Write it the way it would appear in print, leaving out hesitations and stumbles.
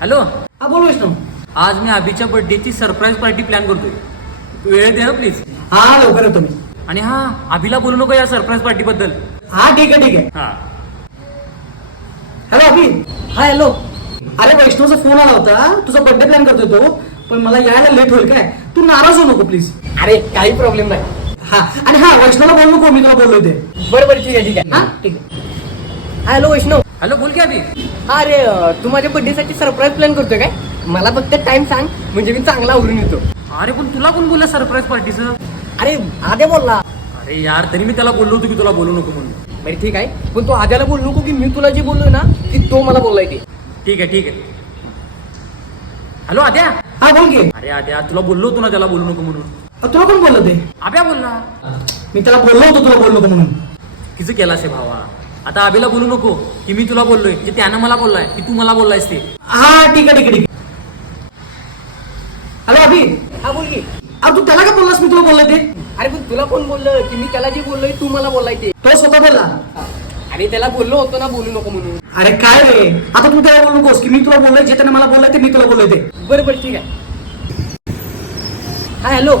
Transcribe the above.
Hello, हा बोल वैष्णव. आज मी अभिच्या बर्थडेची सरप्राईज पार्टी प्लॅन करतोय. वेळ दे ना प्लीज. हा लवकर येतो मी. आणि हा, अभिला बोलू नको या सरप्राईज पार्टी बद्दल. हा ठीक आहे ठीक आहे. हा. हॅलो अभि. हा हॅलो. अरे वैष्णवचा फोन आला होता, तुझा बर्थडे प्लॅन करतोय तो, पण मला यायला लेट होईल काय, तू नाराज होऊ नको प्लीज. अरे काही प्रॉब्लेम नाही. हा आणि हा वैष्णवला बोलू नको, मी तुला बोललोय ते. बरोबर ठीक आहे ठीक आहे. हा ठीक आहे. हा हॅलो वैष्णव. हॅलो, बोल की अभि. हा अरे तू माझ्या बर्थडे साठी सरप्राईज प्लॅन करतोय काय? मला फक्त टाइम सांग म्हणजे मी चांगला आवरून येतो. अरे पण तुला कोण बोलला सरप्राईज पार्टीचं? अरे आद्या बोलला. अरे यार, तरी मी त्याला बोललो होतो की तुला बोलू नको म्हणून. बरं ठीक आहे, पण तू आद्याला बोलू नको की मी तुला जे बोललोय ना की तो मला बोललाय ते. ठीक आहे ठीक आहे. हॅलो आद्या. हा बोल की. अरे आद्या, तुला बोललो होतो ना त्याला बोलू नको म्हणून. तुला कोण बोललं ते? आब्या बोलला. मी त्याला बोललो होतो तुला बोललो होतो म्हणून. किती केलास हे भावा. आता अभिला बोलू नको की मी तुला बोललोय, की त्यानं मला बोललाय की तू मला बोललायस ते. हा ठीक आहे ठीक आहे ठीक आहे. हॅलो अभि. हा बोल की. अरे तू त्याला का बोललास मी तुला बोललोय ते? अरे पण तुला कोण बोललं की मी त्याला जे बोललोय तू मला बोललाय ते? तो स्वतः बोलला. अरे त्याला बोललो होतो ना बोलू नको म्हणून. अरे काय रे, आता तू त्याला बोलू नकोस की मी तुला बोललोय, जे त्याने मला बोललोय ते मी तुला बोललोय ते. बरोबर ठीक आहे. हा हॅलो.